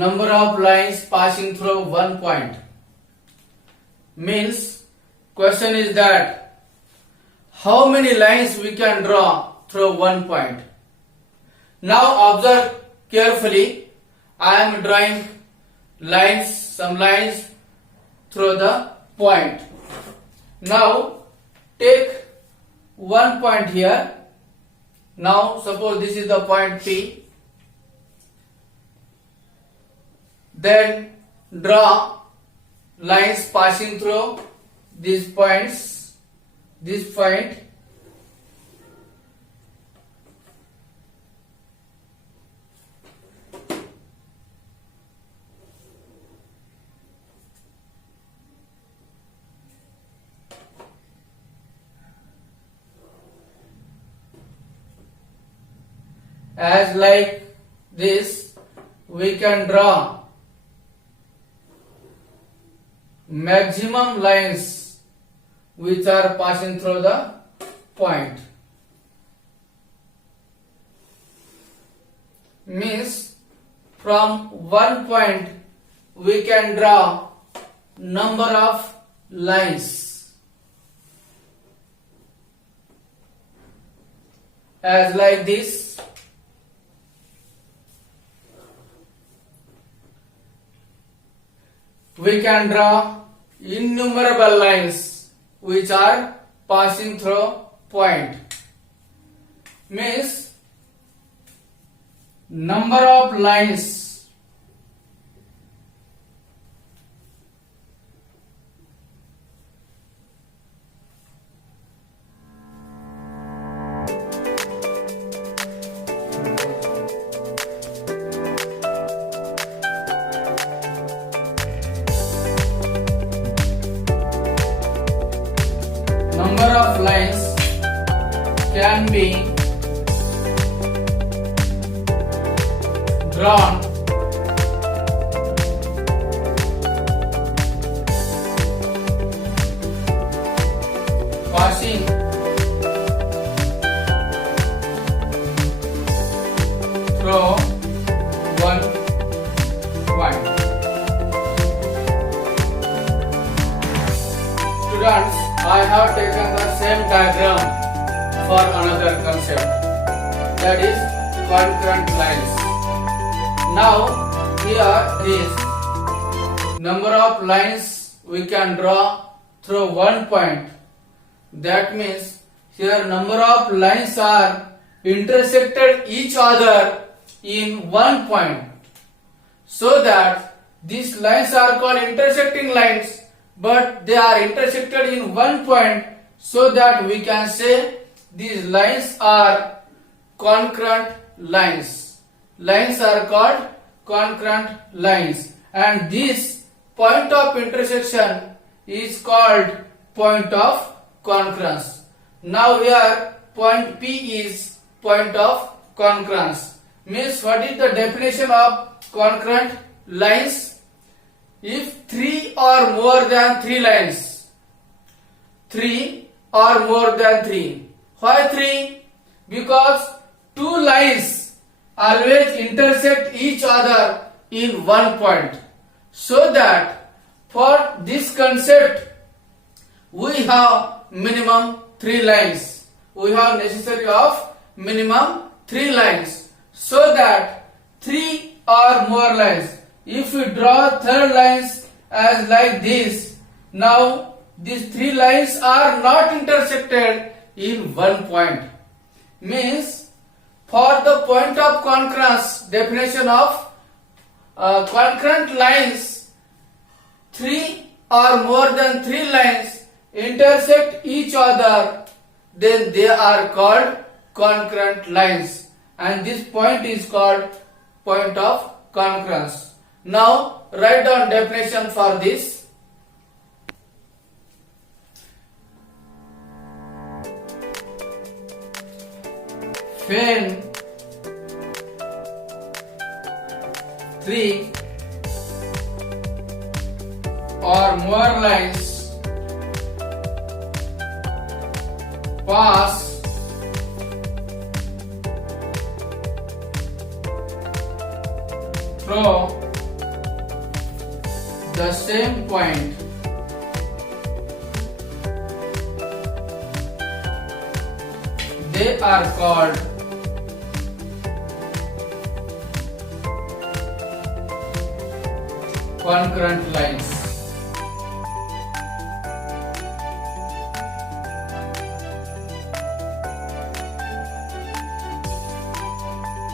number of lines passing through one point. Means question is that how many lines we can draw through one point. Now observe carefully. I am drawing lines, some lines through the point. Now take one point here. Now suppose this is the point P. Then draw lines passing through these points, this point, as like this. We can draw maximum lines which are passing through the point. Means from one point we can draw number of lines as like this. We can draw innumerable lines which are passing through point. Means number of lines can be drawn passing through one point. Students, I have taken the same diagram for another concept, that is concurrent lines. Now here is number of lines we can draw through one point. That means here number of lines are intersected each other in one point, so that these lines are called intersecting lines, but they are intersected in one point, so that we can say these lines are concurrent lines. Lines are called concurrent lines, and this point of intersection is called point of concurrence. Now here point P is point of concurrence. Means what is the definition of concurrent lines? If three or more than three lines, three or more than three. Why 3? Because two lines always intersect each other in one point. So that for this concept we have minimum 3 lines. We have necessary of minimum 3 lines. So that 3 or more lines. If we draw third lines as like this, now these 3 lines are not intersected in one point. Means for the point of concurrence, definition of concurrent lines, 3 or more than 3 lines intersect each other, then they are called concurrent lines, and this point is called point of concurrence. Now write down definition for this. When 3 or more lines pass through the same point they are called concurrent lines.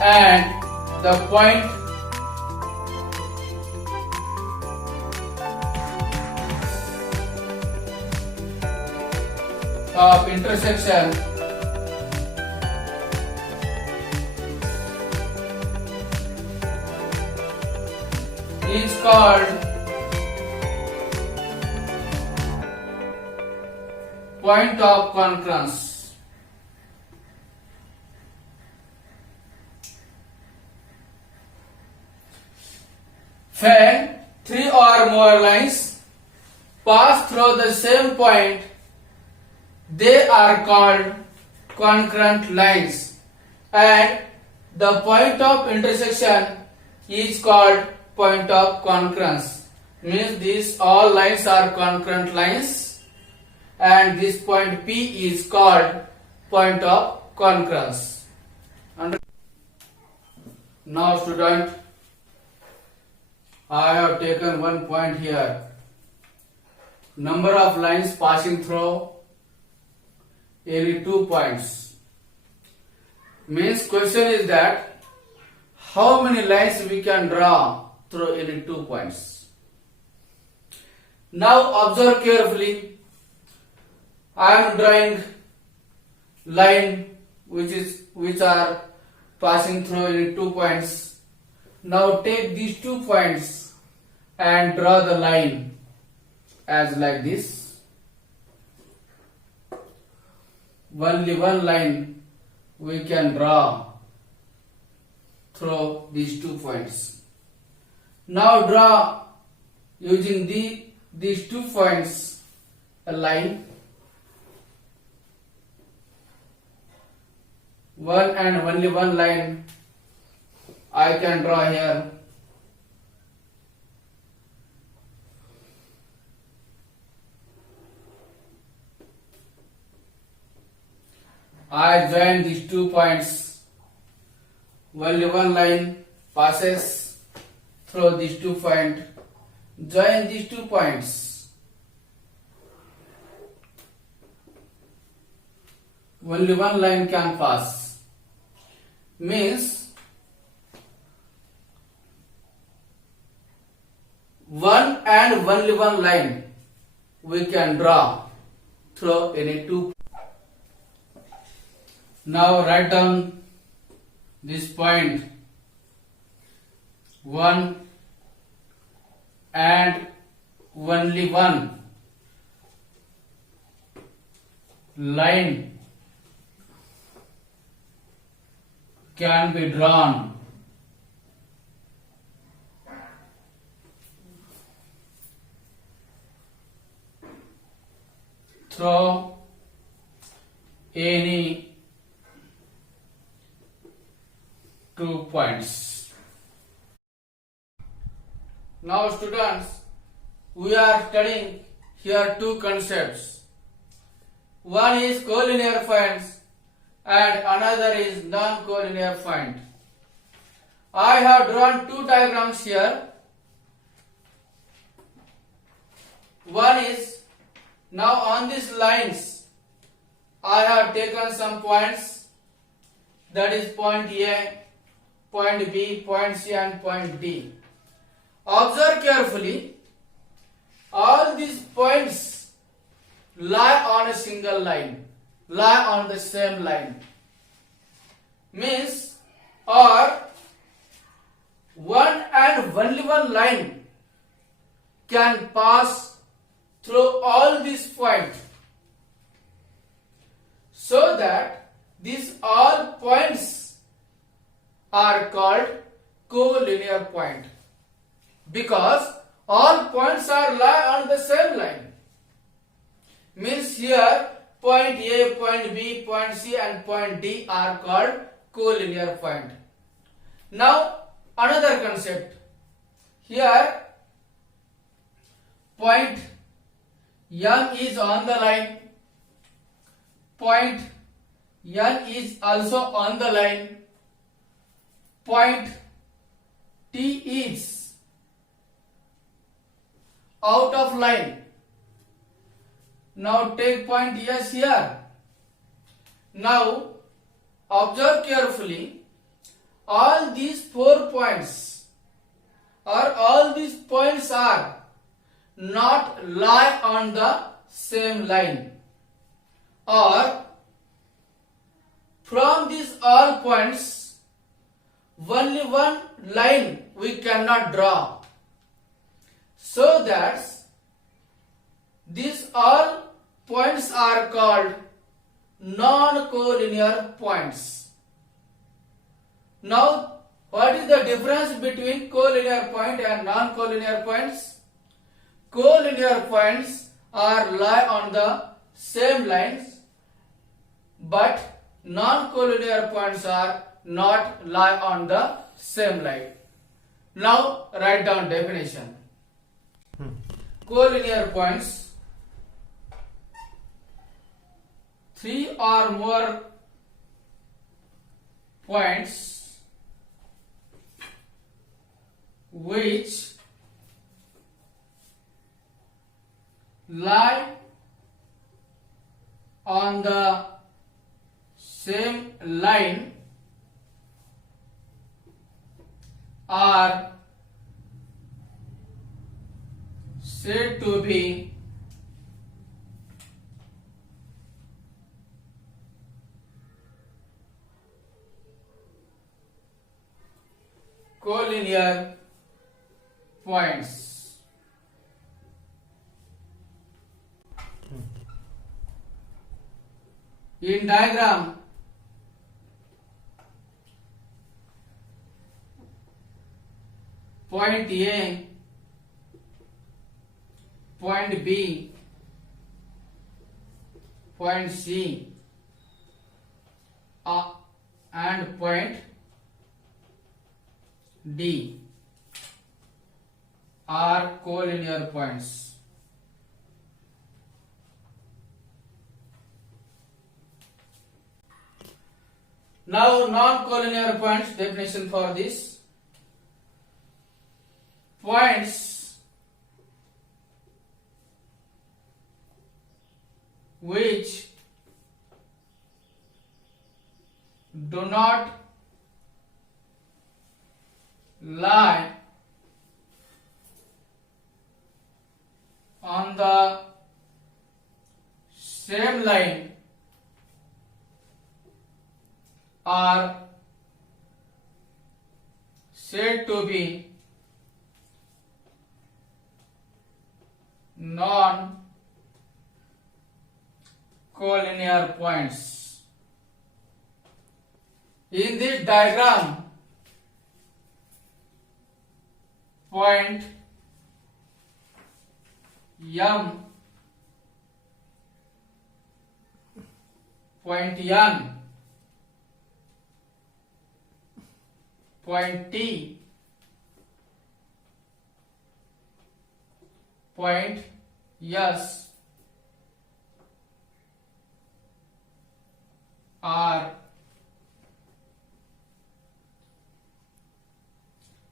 And the point of intersection is called point of concurrence. When three or more lines pass through the same point, they are called concurrent lines, and the point of intersection is called point of concurrence. Means these all lines are concurrent lines, and this point P is called point of concurrence. Now student, I have taken one point here. Number of lines passing through any 2 points. Means question is that how many lines we can draw through any 2 points. Now observe carefully. I am drawing line which are passing through any 2 points. Now take these 2 points and draw the line as like this. Only one line we can draw through these 2 points. Now draw using these 2 points a line. One and only one line I can draw here. I join these 2 points. Only one line passes through these 2 points. Join these 2 points. Only one line can pass. Means one and only one line we can draw through any 2. Now write down this point 1 and only one line can be drawn through any 2 points. Now students, we are studying here 2 concepts. One is collinear points and another is non-collinear point. I have drawn 2 diagrams here. One is, now on these lines I have taken some points, that is point A, point B, point C and point D. Observe carefully, all these points lie on a single line, lie on the same line. Means, or one and only one line can pass through all these points, so that these all points are called collinear point, because all points are lie on the same line. Means here point A, point B, point C and point D are called collinear point. Now another concept. Here point M is on the line, point N is also on the line, point T is out of line. Now take point S here. Now observe carefully, all these 4 points or all these points are not lie on the same line, or from these all points only one line we cannot draw, so that these all points are called non-collinear points. Now what is the difference between collinear point and non-collinear points? Collinear points are lie on the same lines, but non-collinear points are not lie on the same line. Now write down definition. Collinear points: 3 or more points which lie on the same line are said to be collinear points. In diagram, point A, point B, point C, and point D are collinear points. Now non-collinear points definition for this: points which do not lie on the same line are said to be non-collinear points. In this diagram, point M, point N, point T, point S are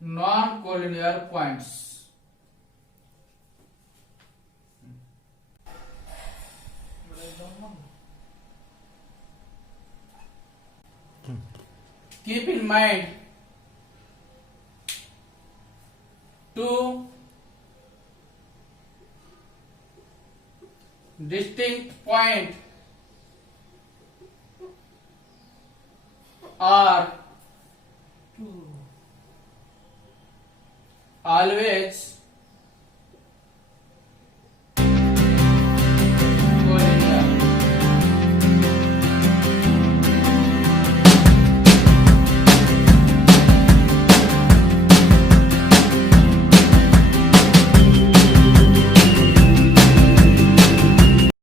non-collinear points. Keep in mind, two distinct points are always